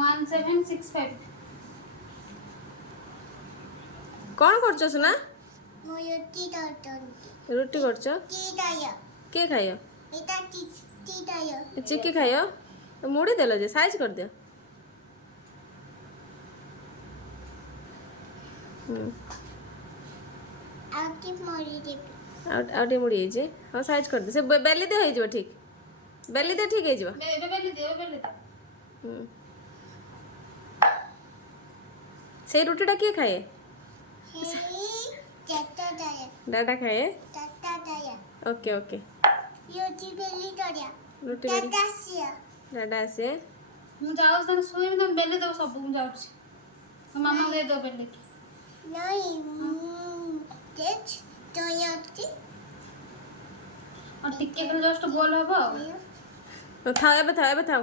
1765 कौन करछ सुना ମୁଁ ରୁଟି ଖାଉଛନ୍ତି रुटी करछ ଚିଟାୟ के खाइयो ଏଟା ଚିଟାୟ चिक्की खाइयो मुड़ी देलो जे साइज कर दियो ଆଉ କି ମରି ଦେବି आउटे मुड़ी जे हां साइज कर दे से बेली दे होई जबो ठीक बेली दे ठीक होई जबो ଏବେ ବେଲି ଦେ से रुटीटा किए खाए ହେଇ ଚାଟାଟାୟ डाटा खाए ଚାଟାଟାୟ ओके ओके ରୁଟି ବେଲି କରିଆ रुटी बेली ଚାଟା ଆସିଆ डाटा से ମୁଁ ଯାଉଛି ତାଙ୍କୁ ଶୋଇବି ତମେ ବେଲି ଦବ ସବୁ ମୁଁ ଯାଉଛି ମୋ ମାମା ଦେଇ ଦବ ବେଲିକି ନାଇଁ ଦେଖ ତୟତି ଆଉ ଟିକେ ପରେ ଜଷ୍ଟ ଗୋଲ ହବ ଆଉ थाओ एबे थाओ